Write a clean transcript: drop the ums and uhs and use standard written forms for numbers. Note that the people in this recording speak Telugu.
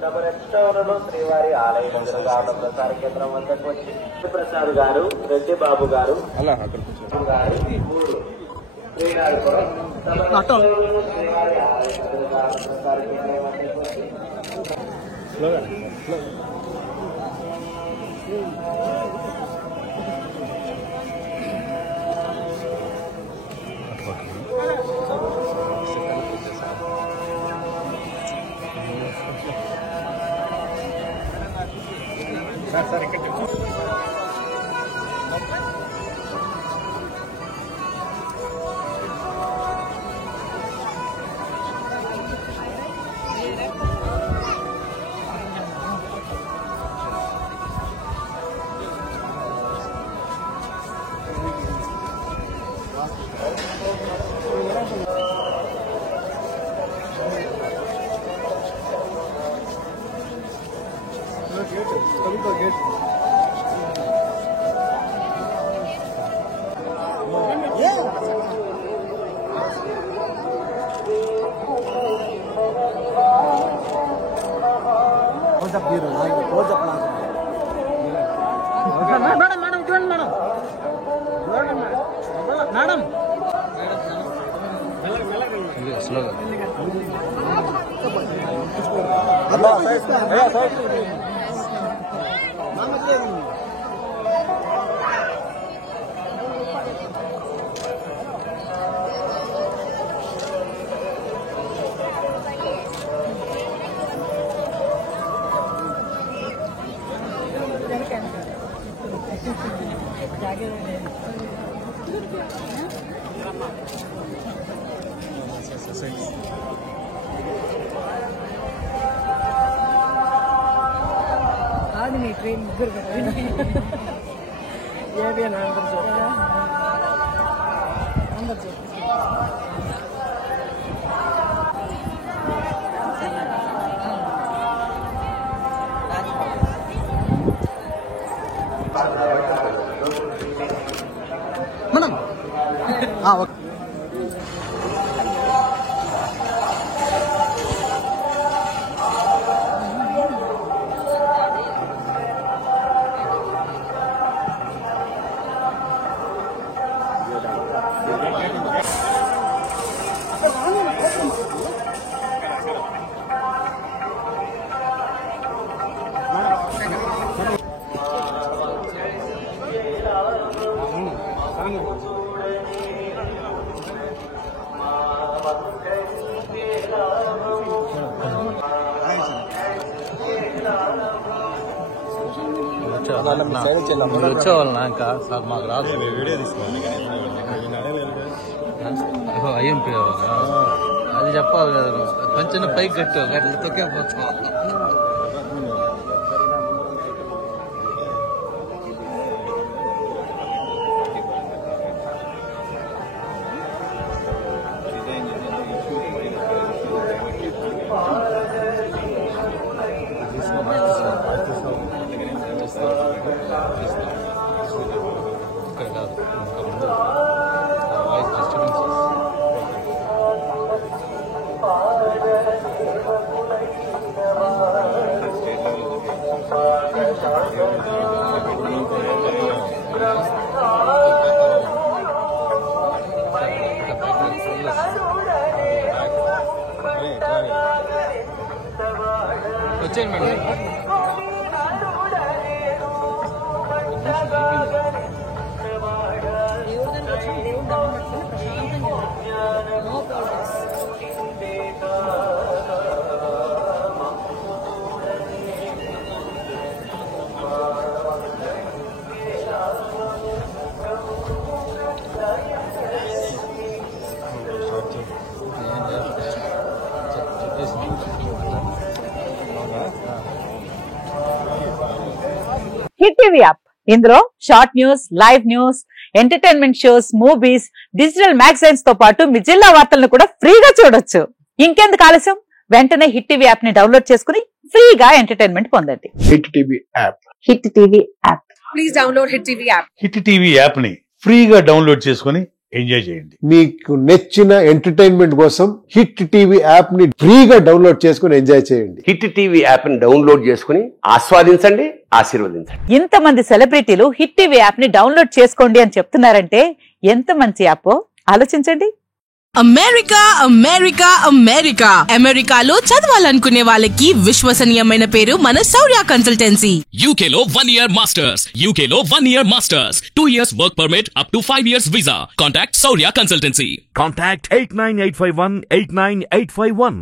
తమ రెస్టారెంట్ లో శ్రీవారి ఆలయ ఎదురుగా ప్రసార కేంద్రం వద్దకు వచ్చి ప్రసాద్ గారు, రెడ్డి బాబు గారు శ్రీనాథపురం తమ రెస్టారెంట్ శ్రీవారి ఆలయ ఎదురుగా ప్రసార కేంద్రం వద్దకు వచ్చి ट्रेन ये भी ना अंदर से మనం ఓకే వచ్చేవాళ్ళ ఇంకా సార్ మాకు రాదు వీడియో తీసుకోండి ఐఎంపీ అది చెప్పాలి కదా కొంచెం పైకి కట్టు గట్ల తొక్కే పోతాం వచ్చేయండి మేడం హిట్ టీవీ యాప్ ఇందులో short news, live news, entertainment shows, movies, digital magazines తో పాటు మీ జిల్లా వార్తలను కూడా ఫ్రీగా చూడొచ్చు. ఇంకెందుకు ఆలస్యం, వెంటనే హిట్ టీవీ యాప్ ని డౌన్లోడ్ చేసుకుని ఫ్రీగా ఎంటర్టైన్మెంట్ పొందండి. Hit TV app. Hit TV app. Please download hit TV app. Hit TV app ని ఫ్రీగా డౌన్లోడ్ చేసుకుని ఎంజాయ్ చేయండి. మీకు నచ్చిన ఎంటర్టైన్మెంట్ కోసం హిట్ టీవీ యాప్ ని ఫ్రీగా డౌన్లోడ్ చేసుకుని ఎంజాయ్ చేయండి. హిట్ టీవీ యాప్ ని డౌన్లోడ్ చేసుకుని ఆస్వాదించండి, ఆశీర్వదించండి. ఇంతమంది సెలబ్రిటీలు హిట్ టీవీ యాప్ ని డౌన్లోడ్ చేసుకోండి అని చెప్తున్నారంటే ఎంత మంచి యాప్ ఆలోచించండి. అమెరికా అమెరికా అమెరికా అమెరికాలో చదవాలనుకునే వాళ్ళకి విశ్వసనీయమైన పేరు మన శౌర్య కన్సల్టెన్సీ. UK లో 1 year masters, UK లో 1 year masters, 2 years work permit up to 5 years visa. Contact Saurya Consultancy. Contact 89851 89851.